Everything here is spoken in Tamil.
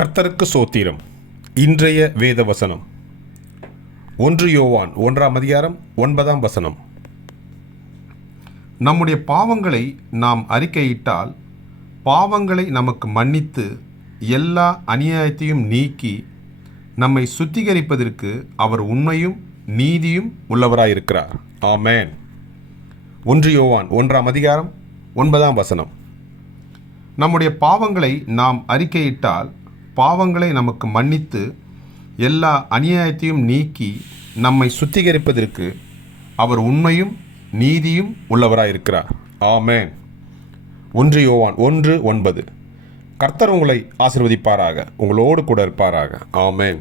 கர்த்தருக்கு சோத்திரம். இன்றைய வேத வசனம் 1 யோவான் 1ஆம் அதிகாரம் 9ஆம் வசனம். நம்முடைய பாவங்களை நாம் அறிக்கையிட்டால் பாவங்களை நமக்கு மன்னித்து எல்லா அநியாயத்தையும் நீக்கி நம்மை சுத்திகரிப்பதற்கு அவர் உண்மையும் நீதியும் உள்ளவராயிருக்கிறார். ஆமென். 1 யோவான் 1ஆம் அதிகாரம் 9ஆம் வசனம். நம்முடைய பாவங்களை நாம் அறிக்கையிட்டால் பாவங்களை நமக்கு மன்னித்து எல்லா அநியாயத்தையும் நீக்கி நம்மை சுத்திகரிப்பதற்கு அவர் உண்மையும் நீதியும் உள்ளவராயிருக்கிறார். ஆமென். 1 யோவான் 1:9. கர்த்தர் உங்களை ஆசீர்வதிப்பாராக, உங்களோடு கூட இருப்பாராக. ஆமென்.